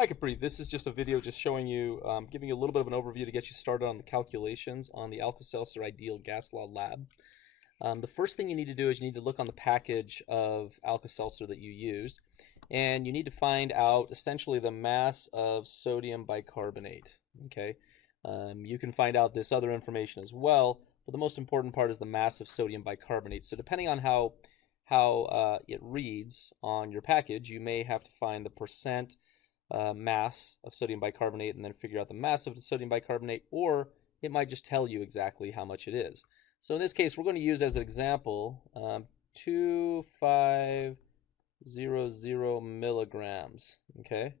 Hi Capri, this is just a video just showing you, giving you a little bit of an overview to get you started on the calculations on the Alkaseltzer Ideal Gas Law Lab. The first thing you need to do is you need to look on the package of Alka-Seltzer that you used, and you need to find out essentially the mass of sodium bicarbonate. Okay, you can find out this other information as well, but the most important part is the mass of sodium bicarbonate. So depending on how it reads on your package, you may have to find the percent mass of sodium bicarbonate and then figure out the mass of the sodium bicarbonate, or it might just tell you exactly how much it is. So in this case, we're going to use as an example 2500 milligrams. Okay,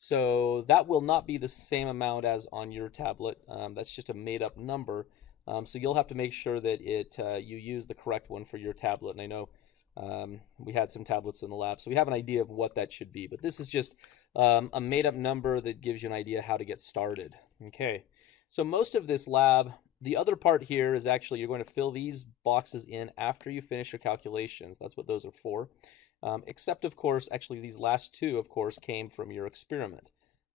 so that will not be the same amount as on your tablet. That's just a made-up number. So you'll have to make sure that you use the correct one for your tablet. And I know we had some tablets in the lab, so we have an idea of what that should be. But this is just a made-up number that gives you an idea how to get started. Okay, so most of this lab, the other part here is actually you're going to fill these boxes in after you finish your calculations. That's what those are for. Except, of course, actually these last two, of course, came from your experiment.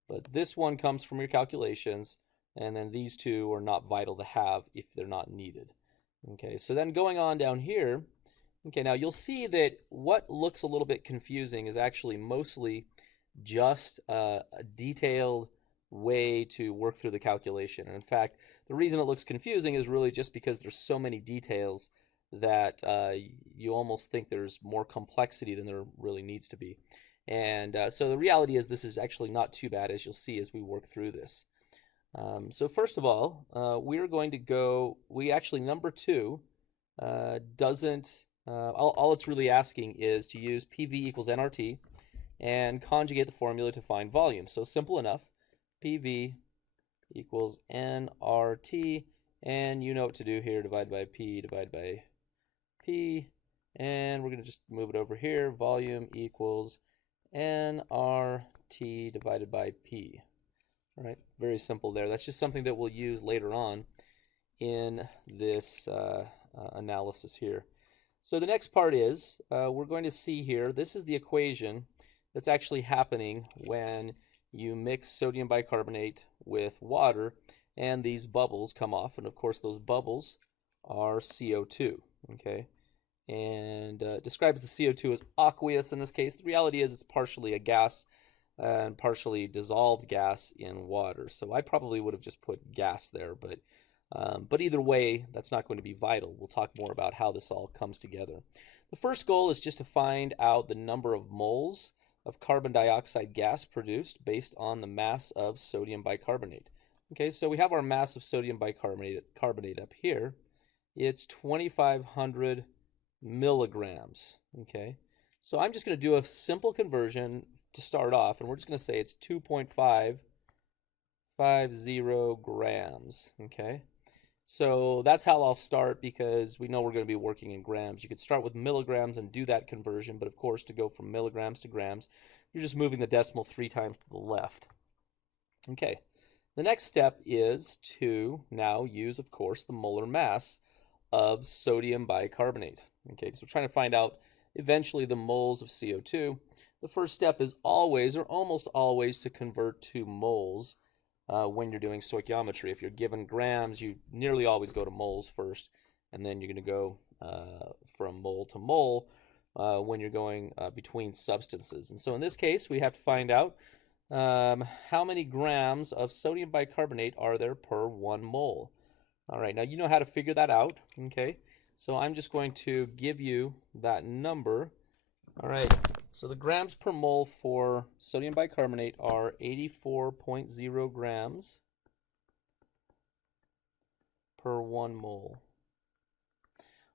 But this one comes from your calculations, and then these two are not vital to have if they're not needed. Okay, so then going on down here, okay, now you'll see that what looks a little bit confusing is actually mostly just a detailed way to work through the calculation. And in fact, the reason it looks confusing is really just because there's so many details that you almost think there's more complexity than there really needs to be. And so the reality is this is actually not too bad, as you'll see as we work through this. So first of all, we're going to go, number two doesn't, all it's really asking is to use PV equals nRT and conjugate the formula to find volume. So simple enough, PV equals nRT, and you know what to do here, divide by P, and we're going to just move it over here, volume equals nRT divided by P. All right, very simple there. That's just something that we'll use later on in this analysis here. So the next part is, we're going to see here, this is the equation that's actually happening when you mix sodium bicarbonate with water and these bubbles come off, and of course those bubbles are CO2, okay? And describes the CO2 as aqueous in this case. The reality is it's partially a gas and partially dissolved gas in water. So I probably would have just put gas there, but either way, that's not going to be vital. We'll talk more about how this all comes together. The first goal is just to find out the number of moles of carbon dioxide gas produced based on the mass of sodium bicarbonate. Okay, so we have our mass of sodium bicarbonate up here. It's 2,500 milligrams. Okay, so I'm just going to do a simple conversion to start off, and we're just going to say it's 2.550 grams. Okay, so that's how I'll start because we know we're going to be working in grams. You could start with milligrams and do that conversion, but of course to go from milligrams to grams, you're just moving the decimal 3 times to the left. Okay, the next step is to now use, of course, the molar mass of sodium bicarbonate. Okay, so we're trying to find out eventually the moles of CO2. The first step is always, or almost always, to convert to moles. When you're doing stoichiometry, if you're given grams, you nearly always go to moles first, and then you're going to go from mole to mole when you're going between substances. And so in this case, we have to find out how many grams of sodium bicarbonate are there per 1 mole. All right, now you know how to figure that out, okay? So I'm just going to give you that number. All right, so the grams per mole for sodium bicarbonate are 84.0 grams per 1 mole.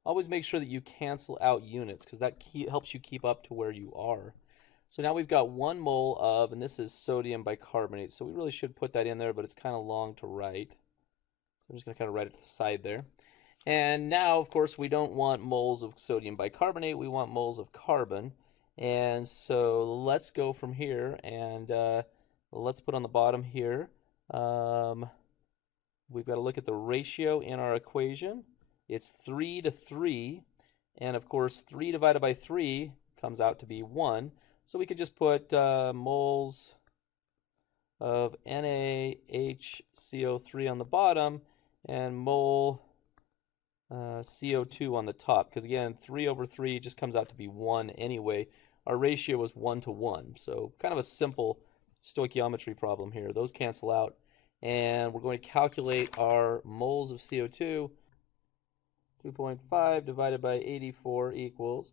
Always make sure that you cancel out units because that helps you keep up to where you are. So now we've got 1 mole of, and this is sodium bicarbonate, so we really should put that in there, but it's kind of long to write. So I'm just going to kind of write it to the side there. And now, of course, we don't want moles of sodium bicarbonate, we want moles of carbon. And so let's go from here and let's put on the bottom here. We've got to look at the ratio in our equation. It's 3 to 3. And of course, 3 divided by 3 comes out to be 1. So we could just put moles of NaHCO3 on the bottom and mole CO2 on the top, because again 3 over 3 just comes out to be 1 anyway. Our ratio is 1 to 1, so kind of a simple stoichiometry problem here. Those cancel out, and we're going to calculate our moles of CO2. 2.5 divided by 84 equals,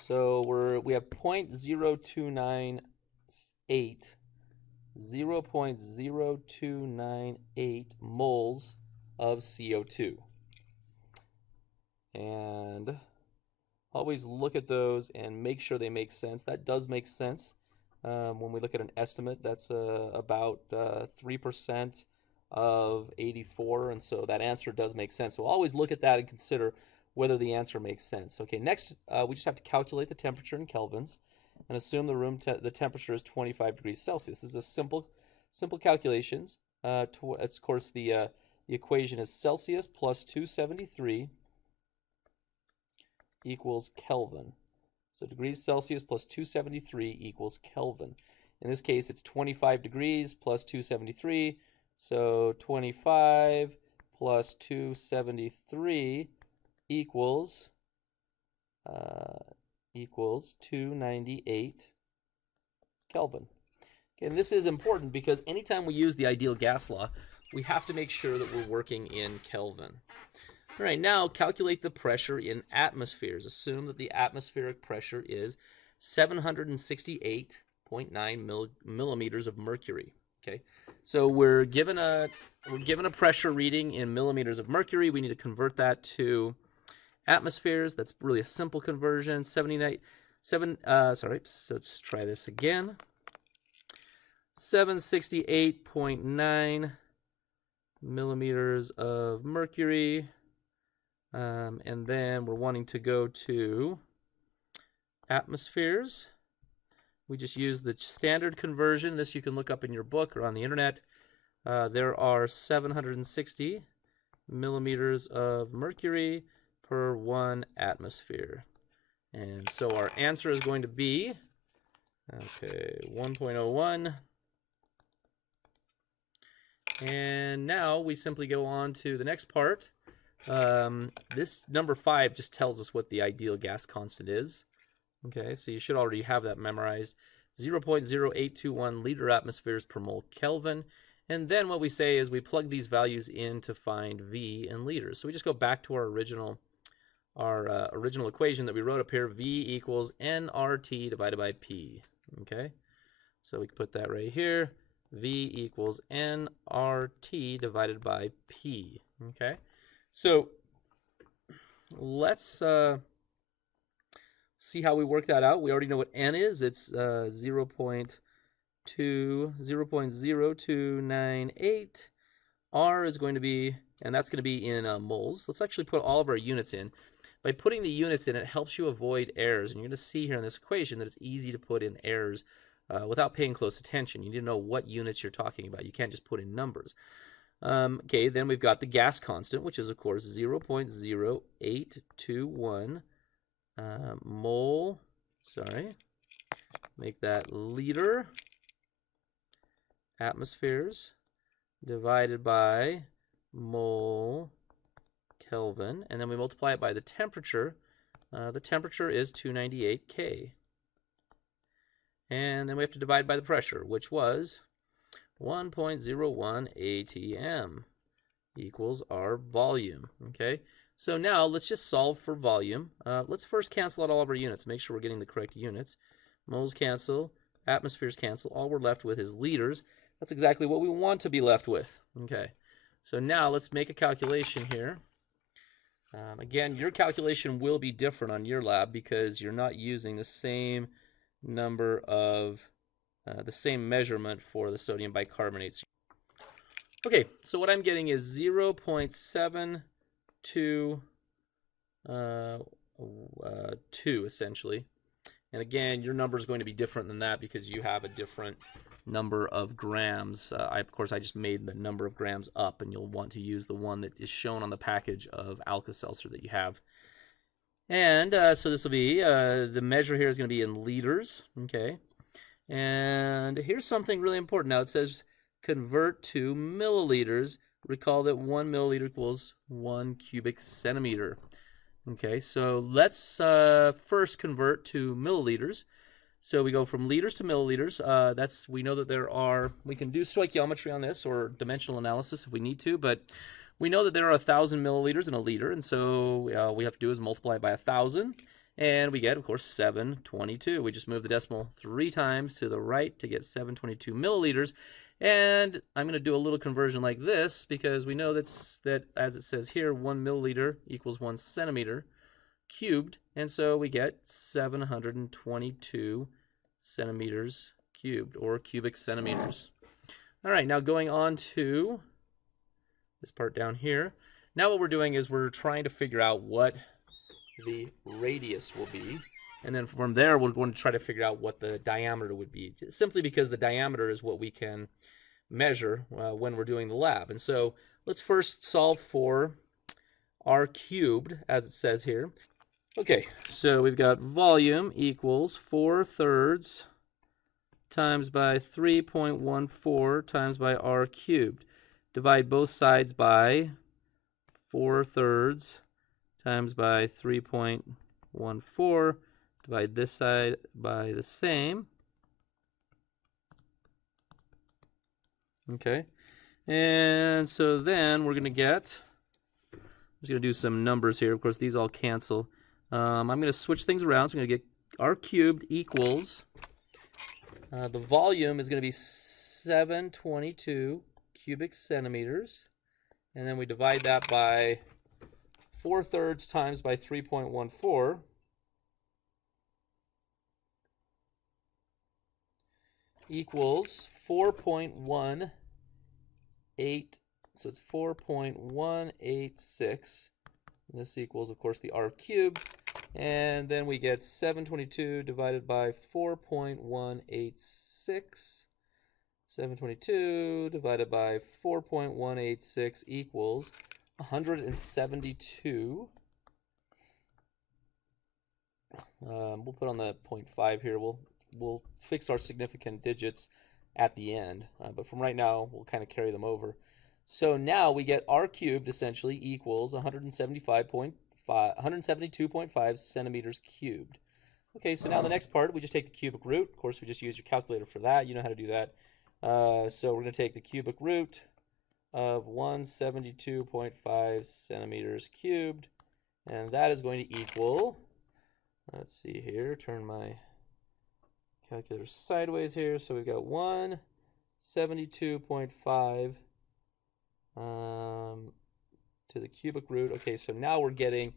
so we have 0.0298 moles of CO2. And always look at those and make sure they make sense. That does make sense. When we look at an estimate, that's about 3% of 84, and so that answer does make sense. So always look at that and consider whether the answer makes sense. Okay, next we just have to calculate the temperature in kelvins and assume the temperature is 25 degrees Celsius. This is a simple calculations. Of course, the equation is Celsius plus 273 equals Kelvin. So degrees Celsius plus 273 equals Kelvin. In this case, it's 25 degrees plus 273. So 25 plus 273 equals 298 Kelvin. Okay, and this is important because anytime we use the ideal gas law, we have to make sure that we're working in Kelvin. All right, now calculate the pressure in atmospheres. Assume that the atmospheric pressure is 768.9 millimeters of mercury. Okay, so we're given a pressure reading in millimeters of mercury. We need to convert that to atmospheres. That's really a simple conversion. So let's try this again. 768.9 millimeters of mercury. And then we're wanting to go to atmospheres. We just use the standard conversion. This you can look up in your book or on the internet. There are 760 millimeters of mercury per 1 atmosphere. And so our answer is going to be, 1.01. And now we simply go on to the next part. This number 5 just tells us what the ideal gas constant is. Okay, so you should already have that memorized. 0.0821 liter atmospheres per mole Kelvin. And then what we say is we plug these values in to find V in liters. So we just go back to our original equation that we wrote up here. V equals nRT divided by P. Okay, so we can put that right here. V equals nRT divided by P. Okay, so let's see how we work that out. We already know what N is. It's 0.0298. R is going to be, and that's going to be in moles. Let's actually put all of our units in. By putting the units in, it helps you avoid errors. And you're going to see here in this equation that it's easy to put in errors without paying close attention. You need to know what units you're talking about. You can't just put in numbers. Okay, then we've got the gas constant, which is, of course, 0.0821 mole, make that liter atmospheres divided by mole Kelvin, and then we multiply it by the temperature. The temperature is 298 K. And then we have to divide by the pressure, which was 1.01 atm equals our volume. Okay, so now let's just solve for volume. Let's first cancel out all of our units, make sure we're getting the correct units. Moles cancel, atmospheres cancel. All we're left with is liters. That's exactly what we want to be left with. Okay, so now let's make a calculation here. Again, your calculation will be different on your lab because you're not using the same number of, the same measurement for the sodium bicarbonate. Okay, so what I'm getting is 0.722 essentially. And again, your number is going to be different than that because you have a different number of grams. Of course, I just made the number of grams up, and you'll want to use the one that is shown on the package of Alkaseltzer that you have. And so this will be, the measure here is going to be in liters, okay? And here's something really important. Now it says convert to milliliters, recall that 1 milliliter equals 1 cubic centimeter. Okay, so let's first convert to milliliters. So we go from liters to milliliters. We know that we can do stoichiometry on this or dimensional analysis if we need to, but we know that there are 1,000 milliliters in a liter, and so all we have to do is multiply by 1,000, and we get, of course, 722. We just move the decimal 3 times to the right to get 722 milliliters, and I'm going to do a little conversion like this because we know that as it says here, 1 milliliter equals 1 centimeter cubed, and so we get 722 centimeters cubed, or cubic centimeters. All right, now going on to this part down here. Now what we're doing is we're trying to figure out what the radius will be, and then from there we're going to try to figure out what the diameter would be, simply because the diameter is what we can measure when we're doing the lab. And so let's first solve for r cubed, as it says here. Okay, so we've got volume equals 4/3 times by 3.14 times by r cubed. Divide both sides by 4/3 times by 3.14. Divide this side by the same. Okay, and so then we're going to get, I'm just going to do some numbers here. Of course, these all cancel. I'm going to switch things around. So I'm going to get r cubed equals, the volume is going to be 722 cubic centimeters, and then we divide that by 4/3 times by 3.14. Equals 4.18, so it's 4.186. And this equals, of course, the r cubed, and then we get 722 divided by 4.186. 722 divided by 4.186 equals 172. We'll put on the 0.5 here. We'll fix our significant digits at the end, but from right now we'll kind of carry them over. So now we get r cubed essentially equals 172.5 centimeters cubed. Okay, so now the next part, we just take the cubic root. Of course, we just use your calculator for that. You know how to do that. So we're going to take the cubic root of 172.5 centimeters cubed, and that is going to equal, let's see here, turn my calculator sideways here. So we've got 172.5 to the cubic root. Okay, so now we're getting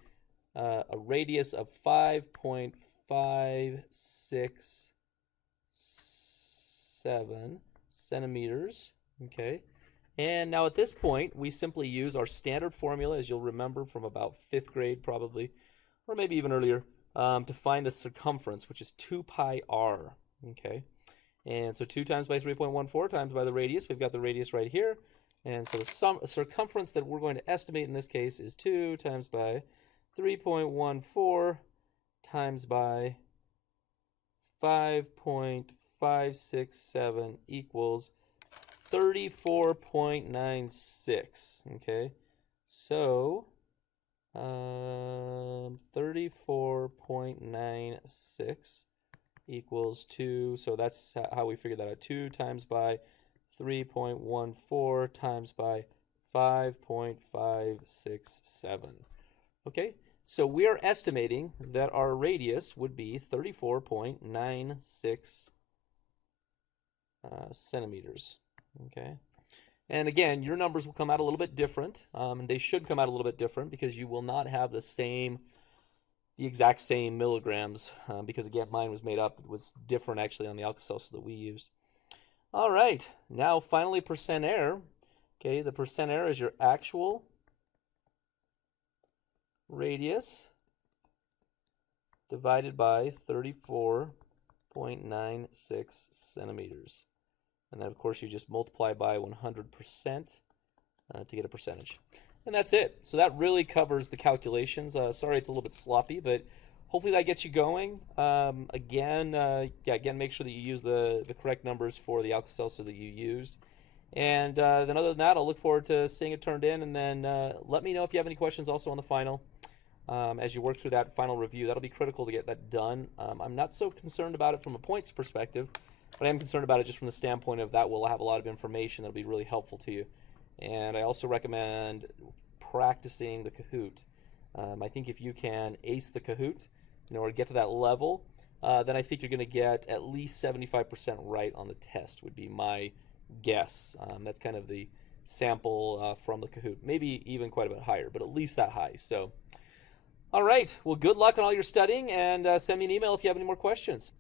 a radius of 5.567 centimeters. Okay, and now at this point we simply use our standard formula, as you'll remember from about 5th grade probably, or maybe even earlier, to find the circumference, which is 2 pi r. Okay, and so 2 times by 3.14 times by the radius. We've got the radius right here, and so the circumference that we're going to estimate in this case is 2 times by 3.14 times by 5.567 equals 34.96. Okay, so 34.96 equals 2. So that's how we figure that out. 2 times by 3.14 times by 5.567. Okay, so we are estimating that our radius would be 34.96 centimeters. Okay, and again, your numbers will come out a little bit different, and they should come out a little bit different because you will not have the exact same milligrams, because again, mine was made up. It was different actually on the Alkaseltzer that we used. All right, now finally percent error. Okay, the percent error is your actual radius divided by 34.96 centimeters. And then, of course, you just multiply by 100% to get a percentage. And that's it. So that really covers the calculations. Sorry it's a little bit sloppy, but hopefully that gets you going. Again, make sure that you use the correct numbers for the Alkaseltzer that you used. And then other than that, I'll look forward to seeing it turned in, and then let me know if you have any questions also on the final. As you work through that final review, that'll be critical to get that done. I'm not so concerned about it from a points perspective, but I am concerned about it just from the standpoint of that will have a lot of information that'll be really helpful to you. And I also recommend practicing the Kahoot. I think if you can ace the Kahoot, or get to that level, then I think you're going to get at least 75% right on the test, would be my guess. That's kind of the sample from the Kahoot. Maybe even quite a bit higher, but at least that high. So, all right. Well, good luck on all your studying, and send me an email if you have any more questions.